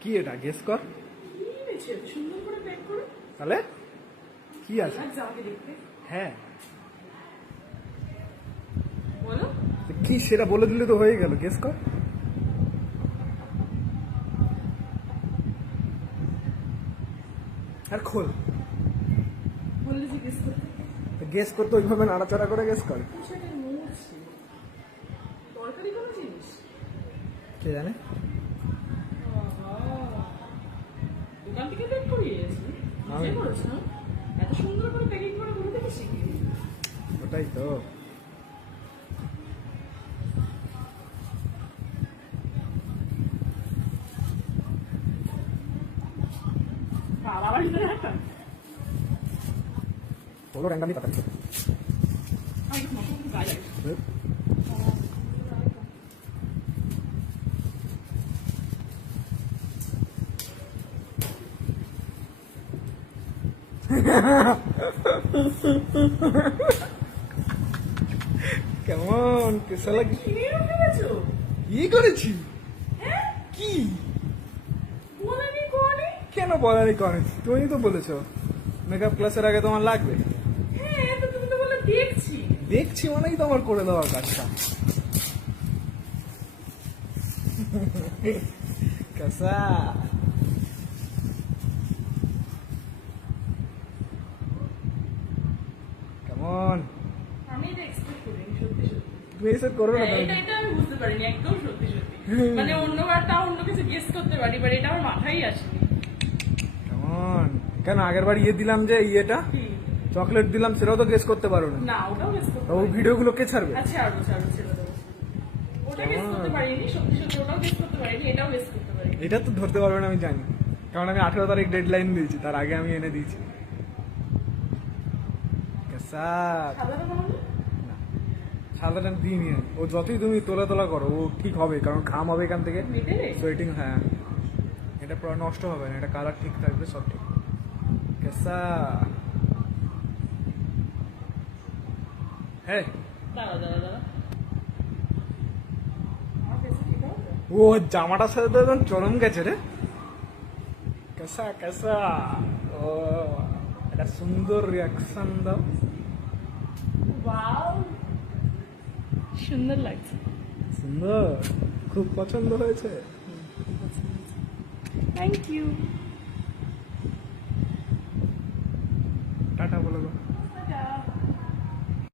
কি এটা গেস কর। তাহলে কি আছে? হ্যাঁ কি সেটা বলে দিলে তো হয়ে গেল, গেস কর। আর খোল, গেস করতে ওইভাবে নাড়াচাড়া করে গেস কর। কে জানে, দোকান থেকে বের করিয়েছি এত সুন্দর করে প্যাকিং করে বলে দেখে শিখি। ওটাই তো। বলো র্যান্ডামলি পাঠাচ্ছ। কেমন কেসা লাগে? কি করেছি? কি কেন বলারই করেন? তুমি তো বলেছো মেকআপ ক্লাসের আগে তোমার লাগবে। দেখছি মানেই তো আমার করে দেওয়ার কাজটা। কেসা কেমন? আমি এটা এক্সপেক্ট করিনি সত্যি সত্যি। তুমি এসব করো না। এটা আমি বুঝতে পারিনি একদম সত্যি সত্যি। মানে অন্যবারটা অন্য কিছু গেস করতে পারি, বাট এটা আমার মাথায় আসেনি। কেমন কেন আগের বার ইয়ে দিলাম যে ইয়েটা চকলেট দিলাম, সেটাও তো গেস করতে পারো না। না ওটাও গেস করতে ওই ভিডিওগুলো কে ছাড়বে? আচ্ছা ছাড়বো ছাড়বো ছেড়ে দেবো। ওটা গেস করতে পারিনি সত্যি সত্যি, ওটাও গেস করতে পারিনি, এটাও গেস করতে পারিনি। এটা তো ধরতে পারবে না আমি জানি, কারণ আমি 18 তারিখ ডেডলাইন দিয়েছি, তার আগে আমি এনে দিয়েছি। কেসা না, সাধারণ দিনই ও যতই তুমি তোলা তোলা করো ও ঠিক হবে, কারণ ঘাম হবে এখান থেকে, সোয়েটিং। হ্যাঁ এটা পুরো নষ্ট হবে না, এটা কালার ঠিক থাকবে, সব ঠিক। কেসা হ্যাঁ দাঁড়া দাঁড়া দাঁড়া, আমার কাছে ঠিক আছে। ও জামাটার সাথে তো একদম চরম গেছে রে। কেসা কেসা ও একটা সুন্দর রিয়াকশন দাও। ওয়াও সুন্দর লাগছে। সুন্দর, খুব পছন্দ হয়েছে। Thank you.